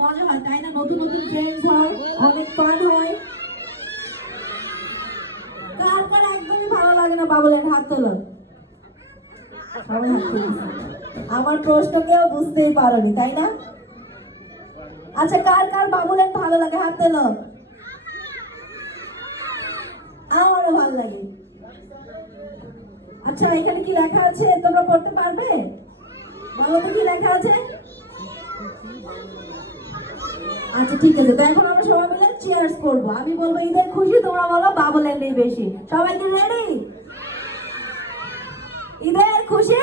মজা হয় তাই না? নতুন নতুন ফ্রেন্ডস হয়, অনেক ফান হয়। কার কার একদমই ভালো লাগে না বাবুলের? হাত তোলো। সবাই হাত তুলছে। আমার প্রশ্ন কেউ বুঝতেই পারোনি তাই না? আচ্ছা, কার কার বাবুলের ভালো লাগে? হাত তোলো। আমারও ভালো লাগে। আচ্ছা, এখানে কি লেখা আছে তোমরা পড়তে পারবে? বলো তো কি লেখা আছে। আচ্ছা ঠিক আছে, তো এখন আমরা সবাই মিলে চিয়ার্স করবো। আমি বলবো ঈদের খুশি, তোমরা বলো বাবুলের নেই বেশি। সবাই কি রেডি? ঈদের খুশি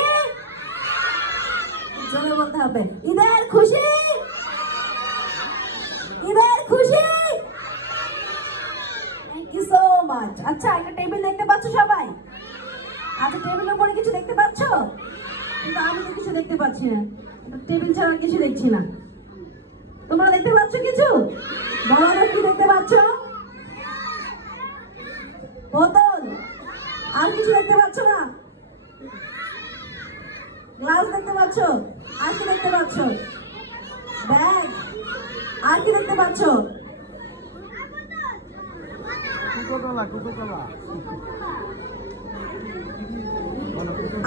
জোরে বলতে হবে। ঈদের খুশি, ঈদের খুশি। Thank you so much. আচ্ছা, একটা টেবিল দেখতে পাচ্ছ সবাই? আচ্ছা, টেবিলের উপরে কিছু দেখতে পাচ্ছ? কিন্তু আমি তো কিছু দেখতে পাচ্ছি না, টেবিল ছাড়া কিছু দেখছি না। তোমরা দেখতে পাচ্ছ কিছু? বলো তো কি দেখতে পাচ্ছ? বোতল? আর কিছু দেখতে পাচ্ছ না? গ্লাস দেখতে পাচ্ছ? আর কি দেখতে পাচ্ছ? ব্যাগ? আর কি দেখতে পাচ্ছ?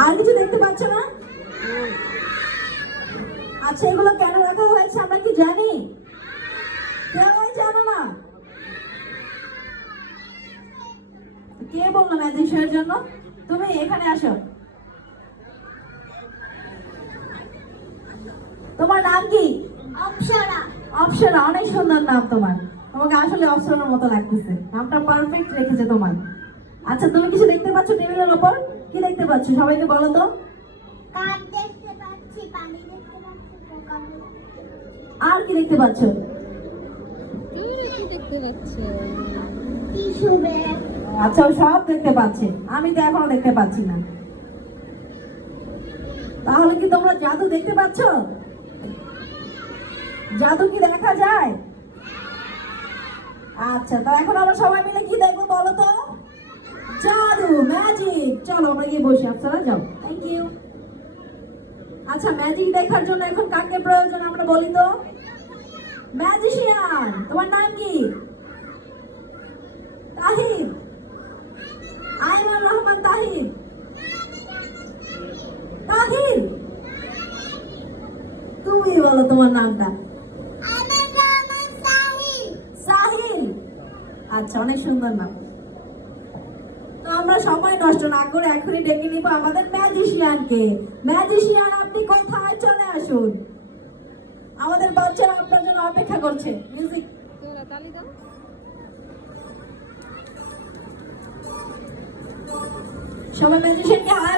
আর কিছু দেখতে পাচ্ছ না? আচ্ছা, এগুলো কেন রাখা হয়েছে আমরা কি জানি? কেউ জানো না? কে বললো ম্যাজিক শোয়ের জন্য? তুমি এখানে আসো। তোমার নাম কি? অপ্সরা। অপ্সরা, অনেক সুন্দর নাম তোমার। তোমাকে আসলে অপ্সরার মতো লাগতেছে, নামটা পারফেক্ট রেখেছে তোমার। আচ্ছা, তুমি কিছু দেখতে পাচ্ছ টেবিলের ওপর? কি দেখতে পাচ্ছ সবাইকে বলো তো? কাঠ দেখতে পাচ্ছি, পানি দেখতে পাচ্ছি, পোকামাকড়। আর কি দেখতে পাচ্ছ? কি দেখতে পাচ্ছে? Tissue bag. আচ্ছা, ও সব দেখতে পাচ্ছে, আমি তো এখনো দেখতে পাচ্ছি না। তাহলে কি তোমরা জাদু দেখতে পাচ্ছ? জাদু কি দেখা যায়? আচ্ছা, তো এখন আমরা সবাই মিলে কি দেখবো বলো তো? জাদু, ম্যাজিক। চলো আমরা গিয়ে বসি। আপনারা যাও। Thank you. আচ্ছা, ম্যাজিক দেখার জন্য এখন কাকে প্রয়োজন আমরা বলি তো? ম্যাজিশিয়ান। তোমার নাম কি? তাহির। আইমান রহমান তাহির। তাহির, তুমি বলো তোমার নামটা। আমার নাম সাহিল। সাহিল। আচ্ছা, অনেক সুন্দর নাম। তো আমরা সময় নষ্ট না করে এখনই ডেকে নিব আমাদের ম্যাজিশিয়ানকে। ম্যাজিশিয়ান, আপনি কোথায়? চলে আসুন। আমাদের বাচ্চারা আপনার জন্য অপেক্ষা করছে। মিউজিক। তোরা তালি দাও। সবাই ম্যাজিশিয়ানকে হায়